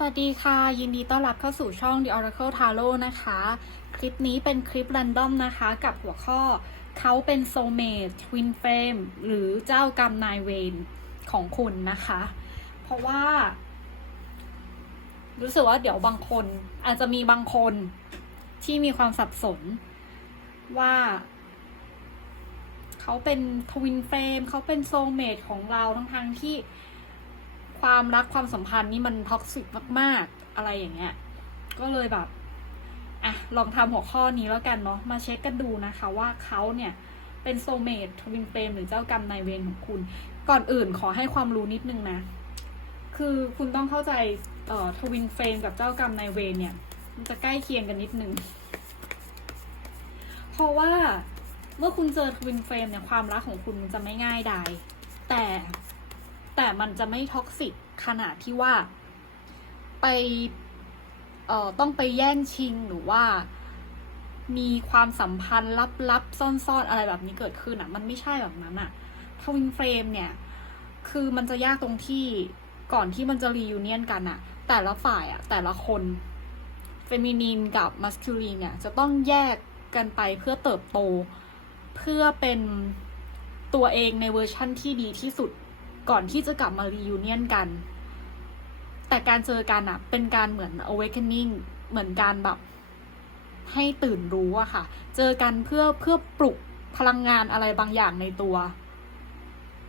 สวัสดีค่ะ ยินดีต้อนรับเข้าสู่ช่อง The Oracle Tarot นะคะ คลิปนี้เป็นคลิป r รนดอมนะคะ กับหัวข้อเขาเป็นโซเม t ทวินเฟมหรือเจ้ากรรมนายเวรของคุณนะคะ เพราะว่า รู้สึกว่าเดี๋ยวบางคน อาจจะมีบางคนที่มีความสับสนว่า เขาเป็นทวินเฟรมเขาเป็นโซเม e ของเราทั้งทั้งที่ ความรักความสัมพันธ์นี่มันท็อกซิกมาก ๆ อะไรอย่างเงี้ย ก็เลยแบบ อะ ลองทำหัวข้อนี้แล้วกันเนาะ มาเช็คกันดูนะคะว่าเขาเนี่ยเป็นโซเมตทวินเฟรมหรือเจ้ากรรมนายเวรของคุณ ก่อนอื่นขอให้ความรู้นิดนึงนะ คือคุณต้องเข้าใจเอ่อทวินเฟรมกับเจ้ากรรมนายเวรเนี่ย มันจะใกล้เคียงกันนิดนึง เพราะว่าเมื่อคุณเจอทวินเฟรมเนี่ยความรักของคุณมันจะไม่ง่ายดายแต่ แต่มันจะไม่ท็อกซิกขนาดที่ว่าไปเอ่อต้องไปแย่งชิงหรือว่า มีความสัมพันธ์ลับๆซ่อนๆ อะไรแบบนี้เกิดขึ้นอะ่ะ มันไม่ใช่แบบนั้นอะ่ะทวินเฟรมเนี่ย คือมันจะยากตรงที่ก่อนที่มันจะรียูเนียนกันอะ่ะ แต่ละฝ่ายอะ่ะ แต่ละคนเฟมินีนกับมัสคิลีนเนี่ย จะต้องแยกกันไปเพื่อเติบโต เพื่อเป็นตัวเองในเวอร์ชั่นที่ดีที่สุด ก่อนที่จะกลับมารียูเนียนกัน แต่การเจอกันอะเป็นการเหมือน awakening เหมือนการแบบให้ตื่นรู้อะค่ะ เจอกันเพื่อเพื่อปลุกพลังงานอะไรบางอย่างในตัว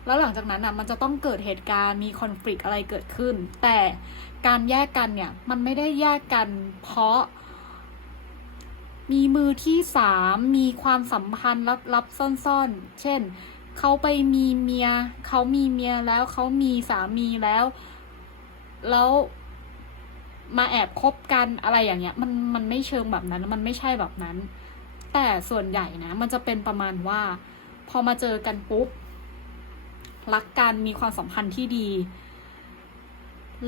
แล้วหลังจากนั้นอะมันจะต้องเกิดเหตุการณ์มีคอน FLICT อะไรเกิดขึ้น แต่การแยกกันเนี่ย มันไม่ได้แยกกันเพราะมีมือที่สามมีความสัมพันธ์ลับๆซ่อนๆ เช่น เขาไปมีเมียเขามีเมียแล้วเขามีสามีแล้ว แล้วมาแอบคบกันอะไรอย่างเงี้ย มันมันไม่เชิงแบบนั้น มันไม่ใช่แบบนั้น แต่ส่วนใหญ่นะ มันจะเป็นประมาณว่า พอมาเจอกันปุ๊บรักกันมีความสัมพันธ์ที่ดี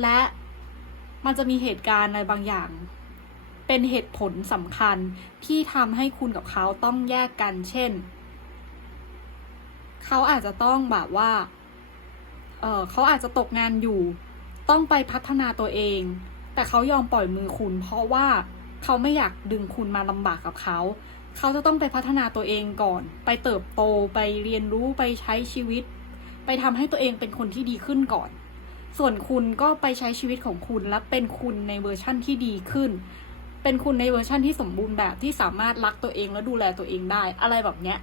และมันจะมีเหตุการณ์อะไรบางอย่าง เป็นเหตุผลสำคัญที่ทำให้คุณกับเขาต้องแยกกัน เช่น เขาอาจจะต้องแบบว่า เออเขาอาจจะตกงานอยู่ ต้องไปพัฒนาตัวเอง แต่เขายอมปล่อยมือคุณ เพราะว่าเขาไม่อยากดึงคุณมาลำบากกับเขา เขาจะต้องไปพัฒนาตัวเองก่อน ไปเติบโต ไปเรียนรู้ ไปใช้ชีวิต ไปทำให้ตัวเองเป็นคนที่ดีขึ้นก่อน ส่วนคุณก็ไปใช้ชีวิตของคุณและเป็นคุณในเวอร์ชั่นที่ดีขึ้น เป็นคุณในเวอร์ชั่นที่สมบูรณ์แบบที่สามารถรักตัวเองและดูแลตัวเองได้ อะไรแบบเนี้ย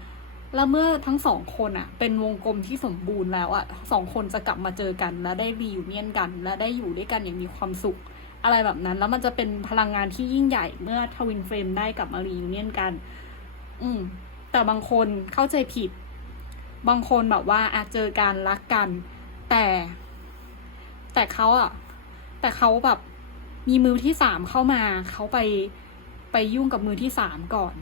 แล้วเมื่อทั้งสองคนอะเป็นวงกลมที่สมบูรณ์แล้วอะสองคนจะกลับมาเจอกัน และได้รีวิเนียนกัน และได้อยู่ด้วยกันอย่างมีความสุข อะไรแบบนั้น แล้วมันจะเป็นพลังงานที่ยิ่งใหญ่เมื่อทวินเฟรมได้กลับมารีวิเนียนกัน อืม แต่บางคนเข้าใจผิด บางคนแบบว่าอาจเจอการรักกัน แต่ แต่เขาอะแต่เขาแบบมีมือที่สามเข้ามา เขาไปไปยุ่งกับมือที่สามก่อน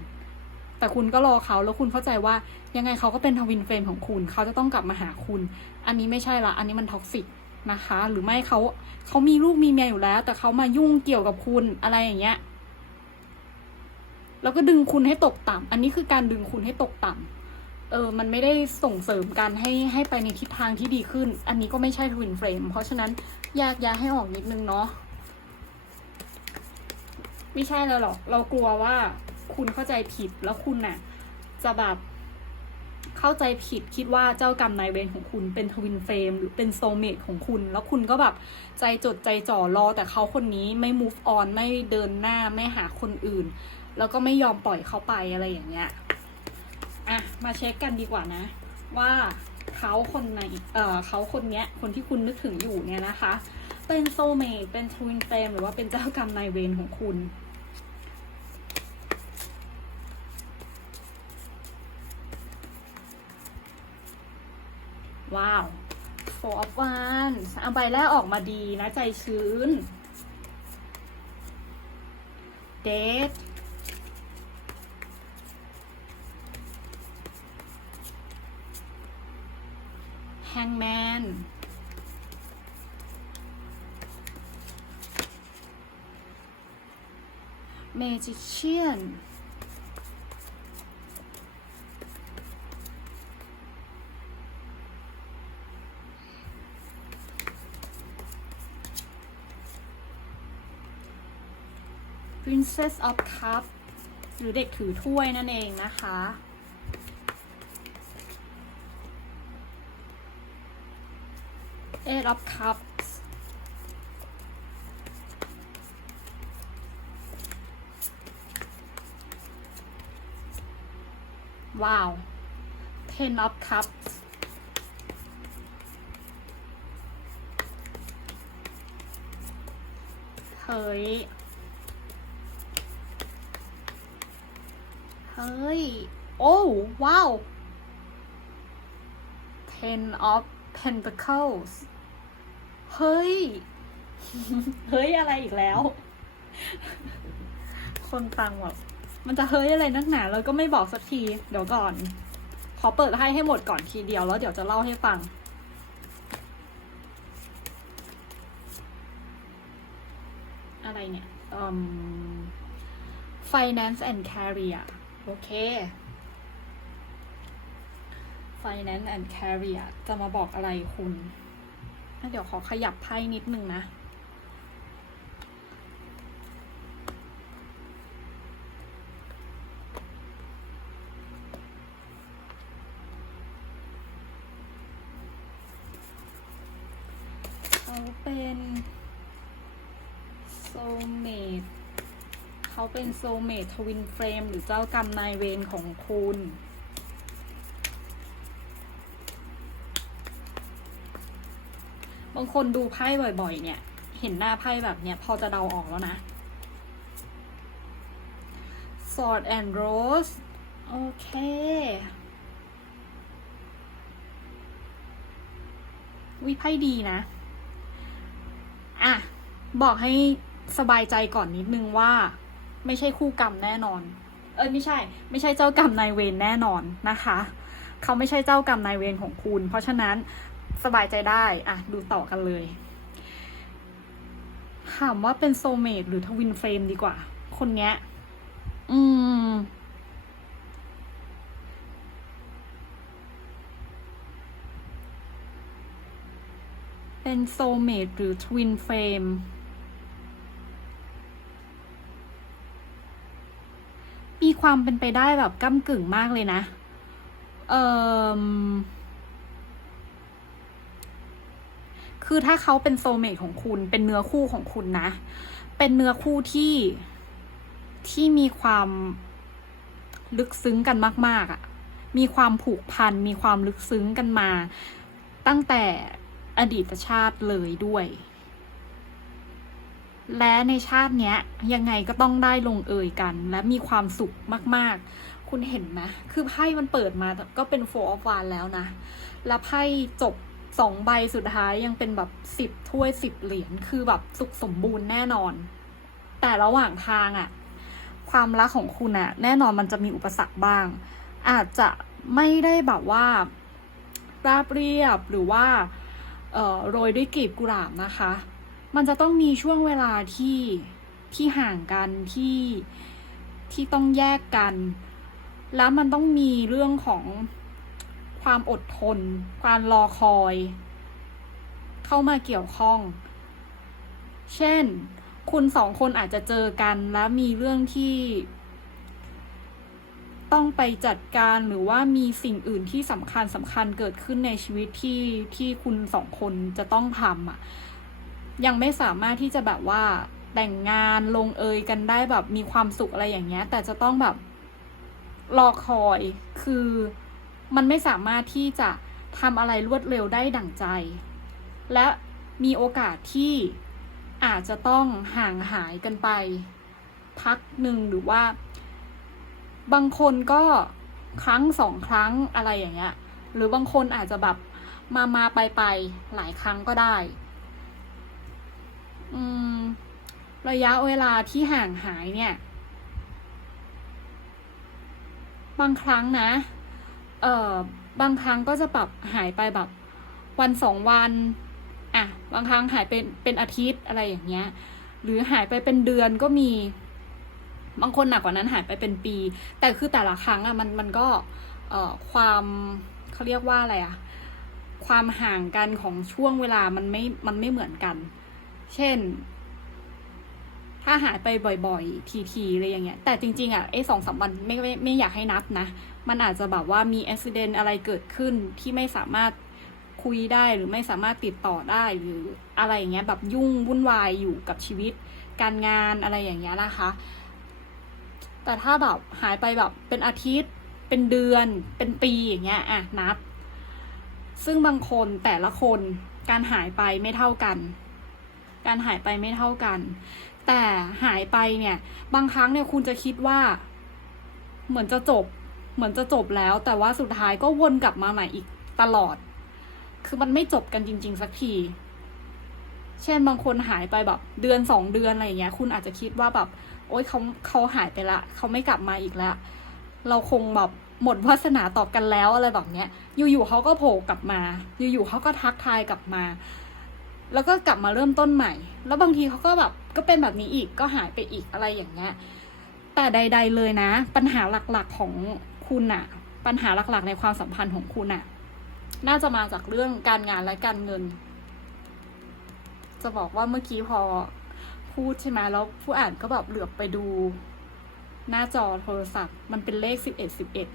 แต่คุณก็รอเขาแล้วคุณเข้าใจว่ายังไงเขาก็เป็นทวินเฟรมของคุณ เขาจะต้องกลับมาหาคุณ อันนี้ไม่ใช่ละ อันนี้มันท็อกซิกนะคะ หรือไม่เขาเขามีลูกมีเมียอยู่แล้ว แต่เขามายุ่งเกี่ยวกับคุณอะไรอย่างเงี้ย แล้วก็ดึงคุณให้ตกต่ำอันนี้คือการดึงคุณให้ตกต่ำเออ มันไม่ได้ส่งเสริมกันให้ให้ไปในทิศทางที่ดีขึ้น อันนี้ก็ไม่ใช่ทวินเฟรม เพราะฉะนั้นแยกยะให้ออกนิดนึงเนาะ ไม่ใช่แล้วหรอก เรากลัวว่า คุณเข้าใจผิดแล้วคุณน่ะ จะแบบเข้าใจผิดคิดว่าเจ้ากรรมนายเวรของคุณเป็นทวินเฟรมหรือเป็นโซเมตของคุณ แล้วคุณก็แบบใจจดใจจ่อรอแต่เขาคนนี้ไม่ move on ไม่เดินหน้าไม่หาคนอื่น แล้วก็ไม่ยอมปล่อยเขาไปอะไรอย่างเงี้ยอะมาเช็คกันดีกว่านะ ว่าเขาคนไหนเอ่อเขาคนเนี้ยคนที่คุณนึกถึงอยู่เนี่ยนะคะ เป็นโซเมตเป็นทวินเฟรมหรือว่าเป็นเจ้ากรรมนายเวรของคุณ ว้าว four of wands เอาใบแรกออกมาดีนะใจชื้น death hangman magician Princess of Cup หรือเด็กถือถ้วยนั่นเองนะคะ Eight of Cups ว้าว Ten of Cups เฮ้ย เฮ้ย โอ้ว้าว Ten of Pentacles เฮ้ย เฮ้ยอะไรอีกแล้ว คนฟังแบบมันจะเฮ้ยอะไรนักหนาแล้วก็ไม่บอกสักที เดี๋ยวก่อน ขอเปิดให้ให้หมดก่อนทีเดียวแล้วเดี๋ยวจะเล่าให้ฟัง อะไรเนี่ยอืม finance and career โอเค finance and career จะมาบอกอะไรคุณ เดี๋ยวขอขยับไพ่นิดนึงนะ เขาเป็นโซ เขาเป็นโซเมดทวินเฟรมหรือเจ้ากรรมนายเวรของคุณ บางคนดูไพ่บ่อยๆ เนี่ย เห็นหน้าไพ่แบบเนี้ยพอจะเดาออกแล้วนะ Sword and Rose โอเค วิไพ่ดีนะ อะ บอกให้สบายใจก่อนนิดนึงว่า ไม่ใช่คู่กรรมแน่นอน เอ้ยไม่ใช่ ไม่ใช่เจ้ากรรมนายเวรแน่นอนนะคะ เขาไม่ใช่เจ้ากรรมนายเวรของคุณ เพราะฉะนั้นสบายใจได้อะดูต่อกันเลยถามว่าเป็นโซเมดหรือทวินเฟรมดีกว่า คนเนี้ย อืม เป็นโซเมดหรือทวินเฟรม ความเป็นไปได้แบบก้ากึ่งมากเลยนะเออคือถ้าเขาเป็นโซเมทของคุณ เป็นเนื้อคู่ของคุณนะ เป็นเนื้อคู่ที่ที่มีความลึกซึ้งกันมาก ๆอะ่ะ มีความผูกพัน มีความลึกซึ้งกันมา ตั้งแต่อดีตชาติเลยด้วย และในชาติเนี้ยยังไงก็ต้องได้ลงเอยกัน และมีความสุขมากๆ คุณเห็นไหมคือไพ่มันเปิดมาก็เป็น four of wands แล้วนะ แล้วไพ่จบสองใบสุดท้ายยังเป็นแบบสิบถ้วยสิบเหรียญคือแบบสุขสมบูรณ์แน่นอน แต่ระหว่างทางอะความรักของคุณอะแน่นอนมันจะมีอุปสรรคบ้าง อาจจะไม่ได้แบบว่าราบเรียบหรือว่าเออโรยด้วยกลีบกุหลาบนะคะ มันจะต้องมีช่วงเวลาที่ที่ห่างกันที่ที่ต้องแยกกัน แล้วมันต้องมีเรื่องของความอดทน ความรอคอย เข้ามาเกี่ยวข้อง เช่น คุณสองคนอาจจะเจอกันแล้วมีเรื่องที่ ต้องไปจัดการหรือว่ามีสิ่งอื่นที่สำคัญสำคัญเกิดขึ้นในชีวิตที่ที่คุณสองคนจะต้องทำอะ ยังไม่สามารถที่จะแบบว่าแต่งงานลงเอยกันได้แบบมีความสุขอะไรอย่างเงี้ย แต่จะต้องแบบรอคอยคือมันไม่สามารถที่จะทำอะไรรวดเร็วได้ดั่งใจ และมีโอกาสที่อาจจะต้องห่างหายกันไป พักหนึ่งหรือว่า บางคนก็ครั้งสองครั้งอะไรอย่างเงี้ย หรือบางคนอาจจะแบบมามาไปไปหลายครั้งก็ได้ ระยะเวลาที่ห่างหายเนี่ย บางครั้งนะ เอ่อบางครั้งก็จะแบบหายไปแบบวันสองวัน อะ บางครั้งหายเป็นเป็นอาทิตย์อะไรอย่างเงี้ย หรือหายไปเป็นเดือนก็มี บางคนหนักกว่านั้นหายไปเป็นปี แต่คือแต่ละครั้งอะมันมันก็ เอ่อความเขาเรียกว่าอะไรอะความห่างกันของช่วงเวลามันไม่ มันไม่เหมือนกัน เช่น ถ้าหายไปบ่อยๆ ทีๆอะไรอย่างเงี้ย แต่จริง ๆ อะไอ้สองสามวันไม่ไม่ไม่อยากให้นับนะ มันอาจจะแบบว่ามีอุบิเหตุอะไรเกิดขึ้นที่ไม่สามารถคุยได้หรือไม่สามารถติดต่อได้หรืออะไรอย่างเงี้ยแบบยุ่งวุ่นวายอยู่กับชีวิต การงานอะไรอย่างเงี้ยนะคะ แต่ถ้าแบบหายไปแบบเป็นอาทิตย์เป็นเดือนเป็นปีอย่างเงี้ยอะนับ ซึ่งบางคนแต่ละคนการหายไปไม่เท่ากัน การหายไปไม่เท่ากัน แต่หายไปเนี่ย บางครั้งเนี่ยคุณจะคิดว่า เหมือนจะจบ เหมือนจะจบแล้ว แต่ว่าสุดท้ายก็วนกลับมาใหม่อีกตลอด คือมันไม่จบกันจริง ๆ สักที เช่นบางคนหายไปแบบ เดือนสองเดือนอะไรอย่างเงี้ย คุณอาจจะคิดว่าแบบ โอ๊ยเขาเขาหายไปละเขาไม่กลับมาอีกแล้วเราคงแบบหมดวาสนาตอบกันแล้วอะไรแบบเนี้ย อยู่ๆเขาก็โผล่กลับมา อยู่ๆเขาก็ทักทายกลับมา แล้วก็กลับมาเริ่มต้นใหม่ แล้วบางทีเขาก็แบบก็เป็นแบบนี้อีกก็หายไปอีกอะไรอย่างเงี้ย แต่ใด ๆ เลยนะ ปัญหาหลักๆของคุณอะปัญหาหลักๆ ในความสัมพันธ์ของคุณอะน่าจะมาจากเรื่องการงานและการเงิน จะบอกว่าเมื่อกี้พอพูดใช่ไหมแล้วผู้อ่านก็แบบเหลือบไปดู หน้าจอโทรศัพท์ มันเป็นเลขสิบเอ็ดสิบเอ็ด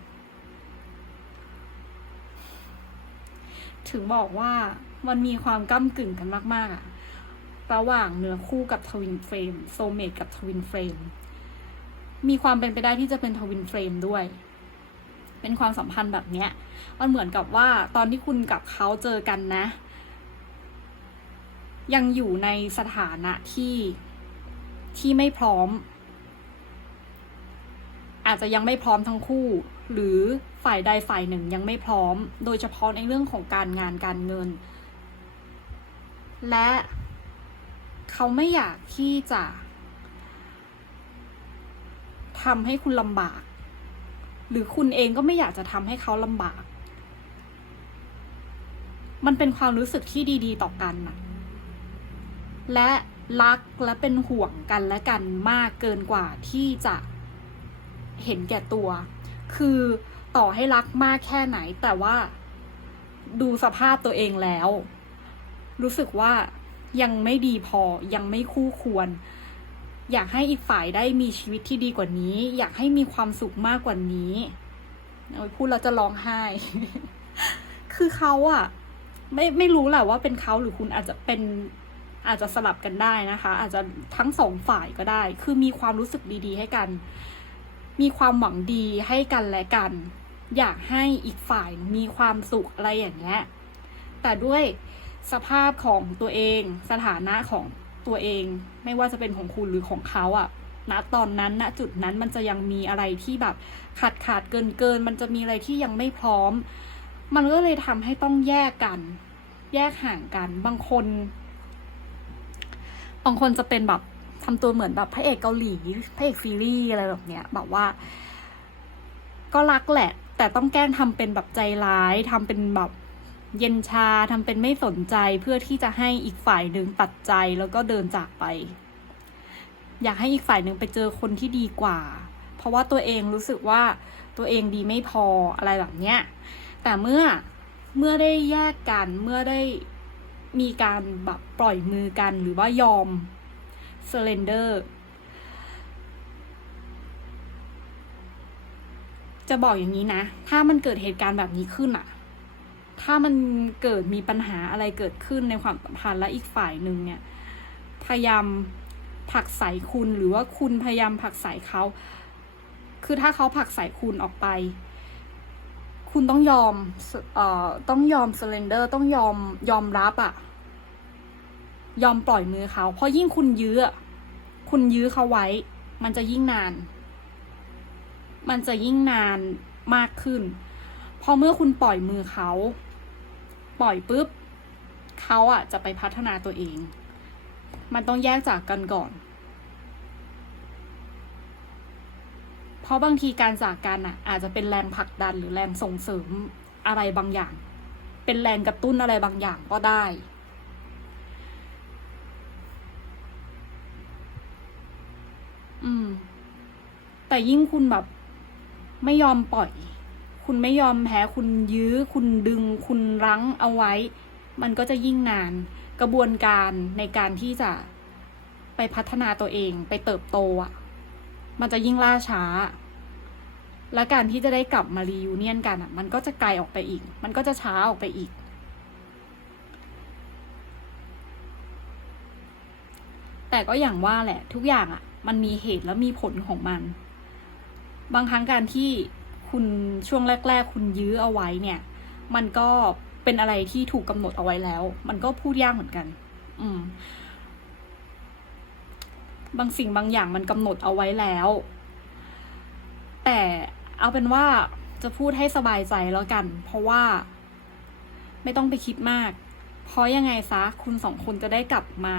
ถึงบอกว่า มันมีความก้ากึ่งกันมาก ๆอะระหว่างเนื้อคู่กับทวินเฟรมโซเมตกับทวินเฟรมมีความเป็นไปได้ที่จะเป็นทวินเฟรมด้วย เป็นความสัมพันธ์แบบเนี้ย มันเหมือนกับว่าตอนที่คุณกับเขาเจอกันนะ ยังอยู่ในสถานะที่ที่ไม่พร้อม อาจจะยังไม่พร้อมทั้งคู่ หรือฝ่ายใดฝ่ายหนึ่งยังไม่พร้อม โดยเฉพาะในเรื่องของการงานการเงิน และเขาไม่อยากที่จะทำให้คุณลำบาก หรือคุณเองก็ไม่อยากจะทำให้เขาลำบาก มันเป็นความรู้สึกที่ดี ๆ ต่อกันนะและรักและเป็นห่วงกันและกันมากเกินกว่าที่จะเห็นแก่ตัว คือต่อให้รักมากแค่ไหนแต่ว่าดูสภาพตัวเองแล้ว รู้สึกว่ายังไม่ดีพอยังไม่คู่ควร อยากให้อีกฝ่ายได้มีชีวิตที่ดีกว่านี้ อยากให้มีความสุขมากกว่านี้โอ้ยพูดแล้วจะร้องไห้ คือเขาอะไม่ไม่รู้แหละว่าเป็นเขาหรือคุณอาจจะเป็นอาจจะสลับกันได้นะคะ อาจจะทั้งสองฝ่ายก็ได้ คือมีความรู้สึกดี ๆ ให้กัน มีความหวังดีให้กันและกัน อยากให้อีกฝ่ายมีความสุขอะไรอย่างเงี้ยแต่ด้วย สภาพของตัวเอง สถานะของตัวเอง ไม่ว่าจะเป็นของคุณหรือของเขาอะณตอนนั้นณจุดนั้นมันจะยังมีอะไรที่แบบขาดขาดเกินเกิน มันจะมีอะไรที่ยังไม่พร้อม มันก็เลยทำให้ต้องแยกกัน แยกห่างกัน บางคน บางคนจะเป็นแบบทำตัวเหมือนแบบพระเอกเกาหลีพระเอกซีรีส์อะไรแบบเนี้ยแบบว่า ก็รักแหละ แต่ต้องแกล้งทำเป็นแบบใจร้ายทำเป็นแบบ เย็นชาทำเป็นไม่สนใจเพื่อที่จะให้อีกฝ่ายหนึ่งตัดใจแล้วก็เดินจากไป อยากให้อีกฝ่ายหนึ่งไปเจอคนที่ดีกว่า เพราะว่าตัวเองรู้สึกว่าตัวเองดีไม่พออะไรแบบเนี้ยแต่เมื่อเมื่อได้แยกกันเมื่อได้มีการแบบปล่อยมือกันหรือว่ายอม surrender จะบอกอย่างนี้นะ ถ้ามันเกิดเหตุการณ์แบบนี้ขึ้นอะ ถ้ามันเกิดมีปัญหาอะไรเกิดขึ้นในความสัมพันธ์และอีกฝ่ายหนึ่งเนี่ย พยายามผลักใส่คุณหรือว่าคุณพยายามผลักใส่เขา คือถ้าเขาผลักใส่คุณออกไป คุณต้องยอมเอ่อต้องยอม surrender ต้องยอมยอมรับอะยอมปล่อยมือเขา เพราะยิ่งคุณยื้อ คุณยื้อเขาไว้ มันจะยิ่งนาน มันจะยิ่งนานมากขึ้น พอเมื่อคุณปล่อยมือเขา ปล่อยปุ๊บเขาอะจะไปพัฒนาตัวเอง มันต้องแยกจากกันก่อน เพราะบางทีการจากกันอะอาจจะเป็นแรงผลักดันหรือแรงส่งเสริมอะไรบางอย่าง เป็นแรงกระตุ้นอะไรบางอย่างก็ได้ อืม แต่ยิ่งคุณแบบไม่ยอมปล่อย คุณไม่ยอมแพ้คุณยื้อ คุณดึง คุณรั้งเอาไว้ มันก็จะยิ่งนาน กระบวนการในการที่จะไปพัฒนาตัวเองไปเติบโตอะ มันจะยิ่งล่าช้า และการที่จะได้กลับมารียูเนียนกันอะ มันก็จะไกลออกไปอีก มันก็จะช้าออกไปอีก แต่ก็อย่างว่าแหละ ทุกอย่างอะ มันมีเหตุและมีผลของมัน บางครั้งการที่ คุณช่วงแรก ๆ คุณยื้อเอาไว้เนี่ย มันก็เป็นอะไรที่ถูกกำหนดเอาไว้แล้ว มันก็พูดยากเหมือนกัน อืม บางสิ่งบางอย่างมันกำหนดเอาไว้แล้ว แต่เอาเป็นว่าจะพูดให้สบายใจแล้วกัน เพราะว่าไม่ต้องไปคิดมาก เพราะยังไงซะคุณสองคนจะได้กลับมา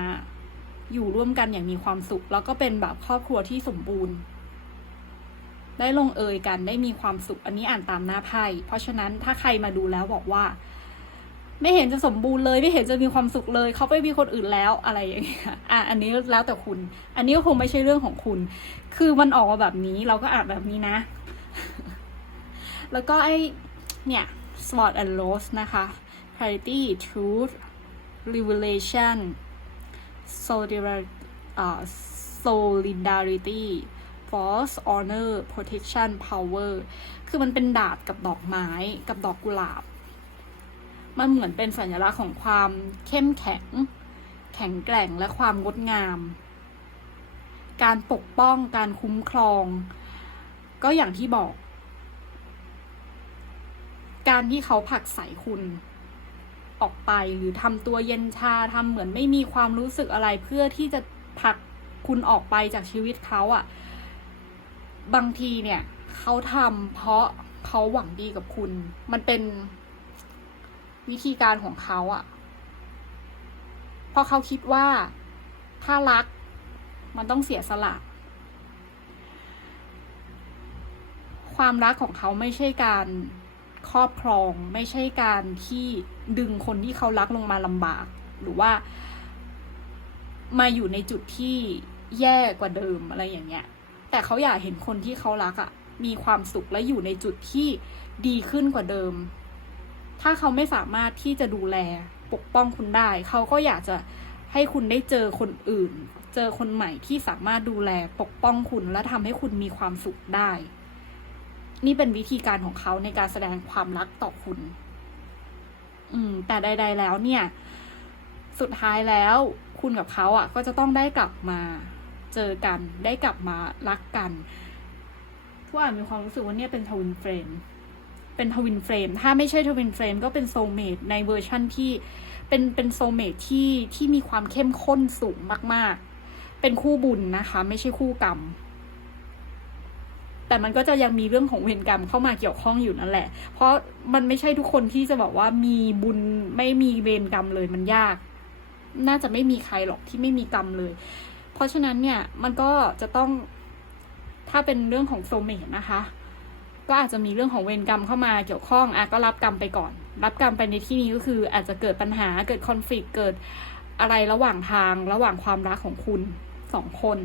อยู่ร่วมกันอย่างมีความสุข แล้วก็เป็นแบบครอบครัวที่สมบูรณ์ ได้ลงเอยกันได้มีความสุขอันนี้อ่านตามหน้าไพ่เพราะฉะนั้นถ้าใครมาดูแล้วบอกว่า ไม่เห็นจะสมบูรณ์เลยไม่เห็นจะมีความสุขเลย เขาไปมีคนอื่นแล้วอะไรอย่างเงี้ยอะอันนี้แล้วแต่คุณ อันนี้ก็คงไม่ใช่เรื่องของคุณ คือมันออกมาแบบนี้เราก็อ่านแบบนี้นะ แล้วก็ไอเนี่ย SWOT and loss นะคะ clarity truth revelation solidarity อ่า solidarity force honor protection power คือมันเป็นดาบกับดอกไม้กับดอกกุหลาบ มันเหมือนเป็นสัญลักษณ์ของความเข้มแข็ง แข็งแกร่งและความงดงาม การปกป้องการคุ้มครอง ก็อย่างที่บอก การที่เขาผลักใส่คุณออกไปหรือทำตัวเย็นชาทำเหมือนไม่มีความรู้สึกอะไรเพื่อที่จะผลักคุณออกไปจากชีวิตเขาอะ่ะ บางทีเนี่ยเขาทำเพราะเขาหวังดีกับคุณ มันเป็นวิธีการของเขาอะเพราะเขาคิดว่าถ้ารักมันต้องเสียสละ ความรักของเขาไม่ใช่การครอบครอง ไม่ใช่การที่ดึงคนที่เขารักลงมาลำบาก หรือว่า มาอยู่ในจุดที่แย่กว่าเดิมอะไรอย่างเงี้ย แต่เขาอยากเห็นคนที่เขารักอะ่ะมีความสุขและอยู่ในจุดที่ดีขึ้นกว่าเดิม ถ้าเขาไม่สามารถที่จะดูแลปกป้องคุณได้ เขาก็อยากจะให้คุณได้เจอคนอื่น เจอคนใหม่ที่สามารถดูแลปกป้องคุณและทำให้คุณมีความสุขได้ นี่เป็นวิธีการของเขาในการแสดงความรักต่อคุณ อืม แต่ใด ๆ แล้วเนี่ย สุดท้ายแล้ว คุณกับเขาอะ ก็จะต้องได้กลับมา เจอกันได้กลับมารักกันผู้อ่านมีความรู้สึกว่าเนี่ยเป็นทวินเฟรมเป็นทวินเฟรมถ้าไม่ใช่ทวินเฟรมก็เป็นโซเมดในเวอร์ชั่นที่เป็นเป็นโซเมดที่ที่มีความเข้มข้นสูงมาก ๆ เป็นคู่บุญนะคะ ไม่ใช่คู่กรรมแต่มันก็จะยังมีเรื่องของเวรกรรมเข้ามาเกี่ยวข้องอยู่นั่นแหละ เพราะมันไม่ใช่ทุกคนที่จะบอกว่ามีบุญไม่มีเวรกรรมเลยมันยาก น่าจะไม่มีใครหรอกที่ไม่มีกรรมเลย ราะฉะนั้นเนี่ยมันก็จะต้องถ้าเป็นเรื่องของโซเมตนะคะ ก็อาจจะมีเรื่องของเวรกรรมเข้ามาเกี่ยวข้องอะก็รับกรรมไปก่อน รับกรรมไปในที่นี้ก็คืออาจจะเกิดปัญหาเกิดคอนฟ lict เกิดอะไรระหว่างทางระหว่างความรักของคุณสองคน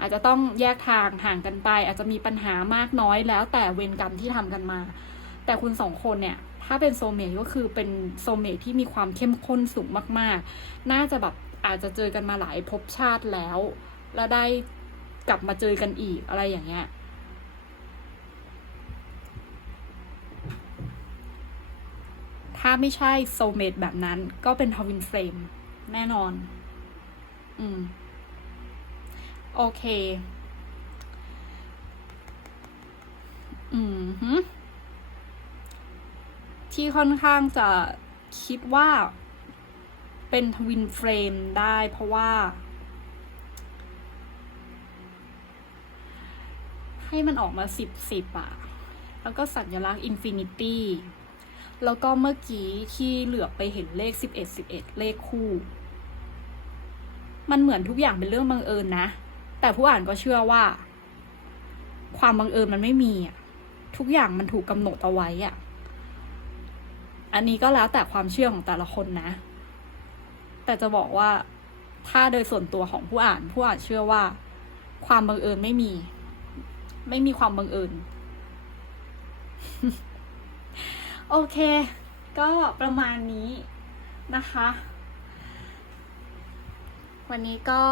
อาจจะต้องแยกทางห่างกันไป อาจจะมีปัญหามากน้อยแล้วแต่เวรกรรมที่ทำกันมา แต่คุณสองคนเนี่ยถ้าเป็นโซเมตก็คือเป็นโซเมตที่มีความเข้มข้นสูงมาก ๆ น่าจะแบบ อาจจะเจอกันมาหลายภพชาติแล้ว แล้วได้กลับมาเจอกันอีกอะไรอย่างเงี้ยถ้าไม่ใช่โซเมตแบบนั้นก็เป็นทวินเฟรมแน่นอน อืม โอเค อืมฮึที่ค่อนข้างจะคิดว่า เป็นทวินเฟรมได้เพราะว่า ให้มันออกมาสิบสิบอะแล้วก็สัญลักษณ์อินฟินิตี้แล้วก็เมื่อกี้ที่เหลือไปเห็นเลขสิบเอ็ดสิบเอ็ดเลขคู่ มันเหมือนทุกอย่างเป็นเรื่องบังเอิญนะ แต่ผู้อ่านก็เชื่อว่า ความบังเอิญมันไม่มีอะทุกอย่างมันถูกกำหนดเอาไว้อะอันนี้ก็แล้วแต่ความเชื่อของแต่ละคนนะ แต่จะบอกว่าถ้าโดยส่วนตัวของผู้อ่าน ผู้อ่านเชื่อว่า ความบังเอิญไม่มี ไม่มีความบังเอิญ โอเค ก็ประมาณนี้นะคะ วันนี้ก็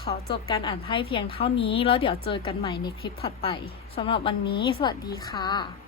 ขอจบการอ่านไพ่เพียงเท่านี้ แล้วเดี๋ยวเจอกันใหม่ในคลิปถัดไปสำหรับวันนี้ สวัสดีค่ะ